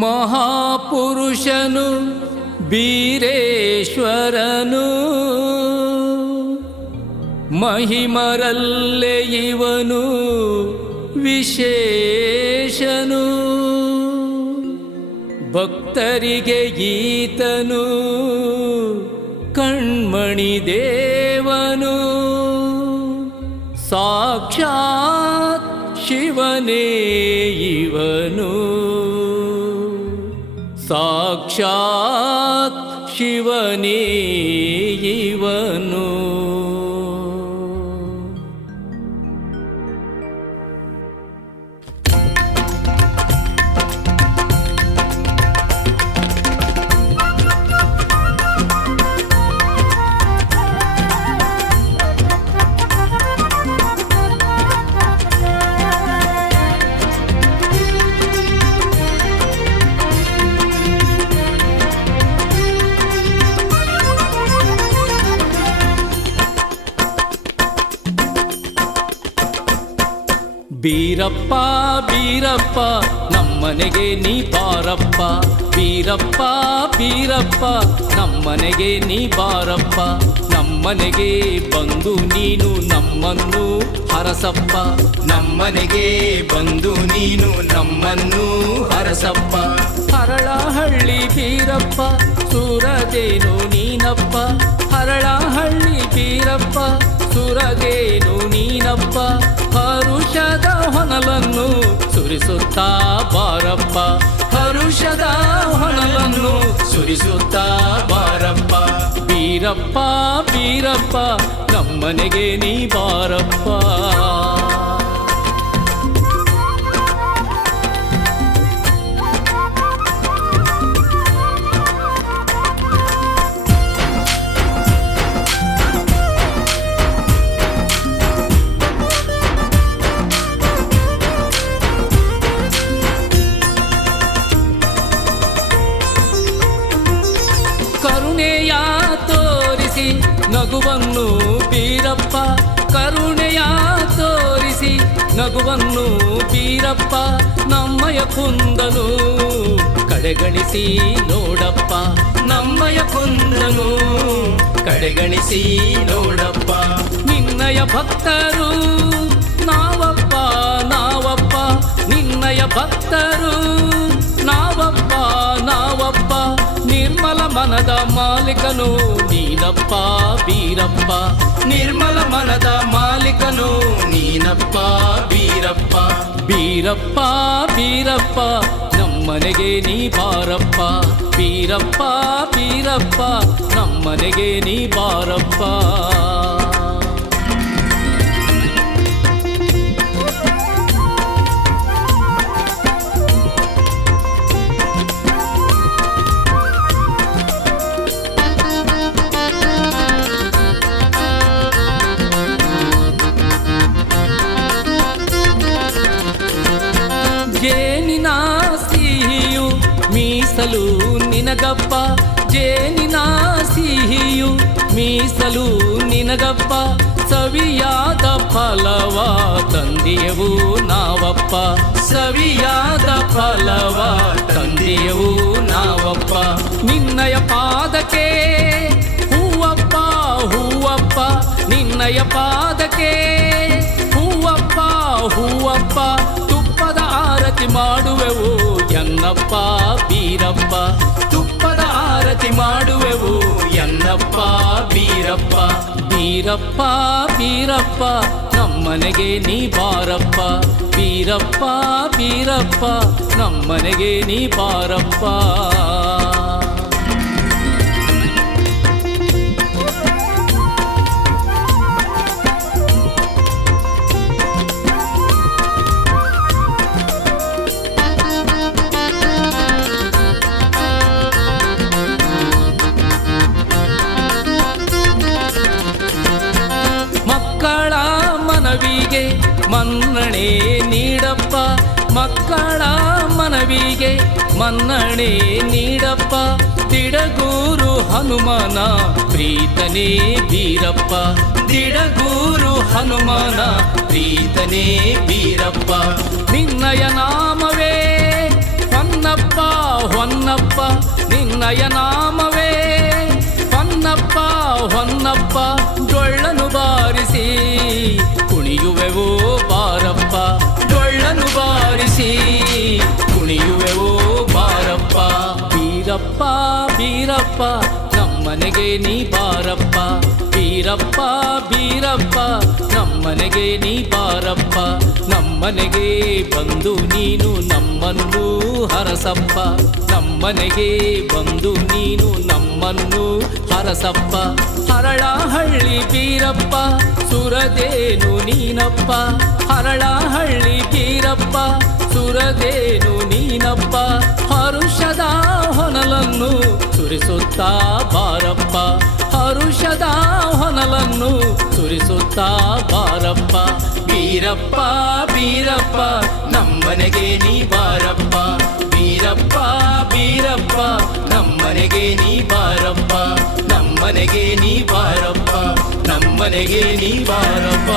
ಮಹಾಪುರುಷನು ಬೀರೇಶ್ವರನು, ಮಹಿಮರಲ್ಲೇ ಇವನು ವಿಶೇಷನು. ಭಕ್ತರಿಗೆ ಈತನು ಕಣ್ಮಣಿ ದೇವನು, ಸಾಕ್ಷಾತ್ ಶಿವನೇ ಇವನು, ಸಾಕ್ಷಾತ್ ಶಿವನೇ ಇವನು. ಬೀರಪ್ಪ ಬೀರಪ್ಪ ನಮ್ಮನೆಗೆ ನೀ ಬಾರಪ್ಪ, ಬೀರಪ್ಪ ಬೀರಪ್ಪ ನಮ್ಮನೆಗೆ ನೀ ಬಾರಪ್ಪ. ನಮ್ಮನೆಗೆ ಬಂದು ನೀನು ನಮ್ಮನ್ನು ಹರಸಪ್ಪ, ನಮ್ಮನೆಗೆ ಬಂದು ನೀನು ನಮ್ಮನ್ನು ಹರಸಪ್ಪ. ಹರಳಹಳ್ಳಿ ಬೀರಪ್ಪ ಸುರದೇನು ನೀನಪ್ಪ, ಹರಳಹಳ್ಳಿ ಬೀರಪ್ಪ ಸುರದೇನು ನೀನಪ್ಪ. ಹರುಷದ ಹೊನಲನ್ನು ಸುರಿಸುತ್ತಾ ಬಾರಪ್ಪ, ಹರುಷದ ಹೊನಲನ್ನು ಸುರಿಸುತ್ತಾ ಬಾರಪ್ಪ. ಬೀರಪ್ಪ ಬೀರಪ್ಪ ನಮ್ಮನೆಗೆ ನೀ ಬಾರಪ್ಪ. ಕರುಣೆಯ ತೋರಿಸಿ ನಗುವನ್ನು ಬೀರಪ್ಪ, ಕರುಣೆಯ ತೋರಿಸಿ ನಗುವನ್ನು ಬೀರಪ್ಪ. ನಮ್ಮಯ ಕುಂದನು ಕಡೆಗಣಿಸಿ ನೋಡಪ್ಪ, ನಮ್ಮಯ ಕುಂದನು ಕಡೆಗಣಿಸಿ ನೋಡಪ್ಪ. ನಿನ್ನಯ ಭಕ್ತರು ನಾವಪ್ಪ ನಾವಪ್ಪ, ನಿನ್ನಯ ಭಕ್ತರು ನಾವಪ್ಪ ನಾವಪ್ಪ. ನಿರ್ಮಲ ಮನದ ಮಾಲೀಕನು ನೀನಪ್ಪ ಬೀರಪ್ಪ, ನಿರ್ಮಲ ಮನದ ಮಾಲೀಕನು ನೀನಪ್ಪ ಬೀರಪ್ಪ. ಬೀರಪ್ಪ ಬೀರಪ್ಪ ನಮ್ಮನೆಗೆ ನೀ ಬಾರಪ್ಪ, ಬೀರಪ್ಪ ಬೀರಪ್ಪ ನಮ್ಮನೆಗೆ ನೀ ಬಾರಪ್ಪ. ಜೇನಿನ ಸಿಹಿಯು ಮೀಸಲು ನಿನಗಪ್ಪ, ಜೇನಿನ ಸಿಹಿಯು ಮೀಸಲು ನಿನಗಪ್ಪ. ಸವಿಯಾದ ಫಲವ ತಂದೆಯವು ನಾವಪ್ಪ, ಸವಿಯಾದ ಫಲವ ತಂದೆಯವು ನಾವಪ್ಪ. ನಿನ್ನಯ ಪಾದಕ್ಕೆ ಹೂವಪ್ಪ ಹೂವಪ್ಪ, ನಿನ್ನಯ ಪಾದಕ್ಕೆ ಹೂವಪ್ಪ ಹೂವಪ್ಪ. ತುಪ್ಪದ ಆರತಿ ಮಾಡುವೆವು ಎನ್ನಪ್ಪ ಬೀರಪ್ಪ, ತುಪ್ಪದ ಆರತಿ ಮಾಡುವೆವು ಎನ್ನಪ್ಪ ಬೀರಪ್ಪ. ಬೀರಪ್ಪ ಬೀರಪ್ಪ ನಮ್ಮನೆಗೆ ನೀ ಬಾರಪ್ಪ, ಬೀರಪ್ಪ ಬೀರಪ್ಪ ನಮ್ಮನೆಗೆ ನೀ ಬಾರಪ್ಪ. ಮಕ್ಕಳ ಮನವಿಗೆ ಮನ್ನಣೆ ನೀಡಪ್ಪ, ಮಕ್ಕಳ ಮನವಿಗೆ ಮನ್ನಣೆ ನೀಡಪ್ಪ. ದಿಡಗೂರು ಹನುಮಾನ ಪ್ರೀತನೇ ಬೀರಪ್ಪ ದಿಡಗೂರು ಹನುಮಾನ ಪ್ರೀತನೇ ಬೀರಪ್ಪ ನಿನ್ನಯ ನಾಮವೇ ಹೊನ್ನಪ್ಪ ಹೊನ್ನಪ್ಪ ನಿನ್ನಯ ನಾಮವೇ ಹೊನ್ನಪ್ಪ ಹೊನ್ನಪ್ಪ ಡೊಳ್ಳನು ಬಾರಿಸಿ ಕುಣಿಯುವೆವೋ ಬಾರಪ್ಪ ಡೊಳ್ಳನು ಬಾರಿಸಿ ಕುಣಿಯುವೆವೋ ಬಾರಪ್ಪ ಬೀರಪ್ಪ ಬೀರಪ್ಪ ನಮ್ಮನೆಗೆ ನೀ ಬಾರಪ್ಪ ಬೀರಪ್ಪ ಬೀರಪ್ಪ ನಮ್ಮನೆಗೆ ನೀ ಬಾರಪ್ಪ ನಮ್ಮನೆಗೆ ಬಂದು ನೀನು ನಮ್ಮನ್ನು ಹರಸಪ್ಪ ನಮ್ಮನೆಗೆ ಬಂದು ನೀನು ನಮ್ಮನ್ನು ಹರಸಪ್ಪ ಹರಳಹಳ್ಳಿ ಬೀರಪ್ಪ ಸುರದೇನು ನೀನಪ್ಪ ಹರಳಹಳ್ಳಿ ಬೀರಪ್ಪ ಸುರದೇನು ನೀನಪ್ಪ ಹರುಷದ ಹೊನಲನ್ನು ಸುರಿಸುತ್ತಾ ಬಾರಪ್ಪ ಹರುಷದ ಹೊನಲನ್ನು ಸುರಿಸುತ್ತಾ ಬಾರಪ್ಪ ಬೀರಪ್ಪ ಬೀರಪ್ಪ ನಮ್ಮನೆಗೆ ನೀ ಬಾರಪ್ಪ ಬೀರಪ್ಪ ಬೀರಪ್ಪ ನಮ್ಮನೆಗೆ ನೀ ಬಾರಪ್ಪ ನಮ್ಮನೆಗೆ ನೀ ಬಾರಪ್ಪ ನಮ್ಮನೆಗೆ ನೀ ಬಾರಪ್ಪ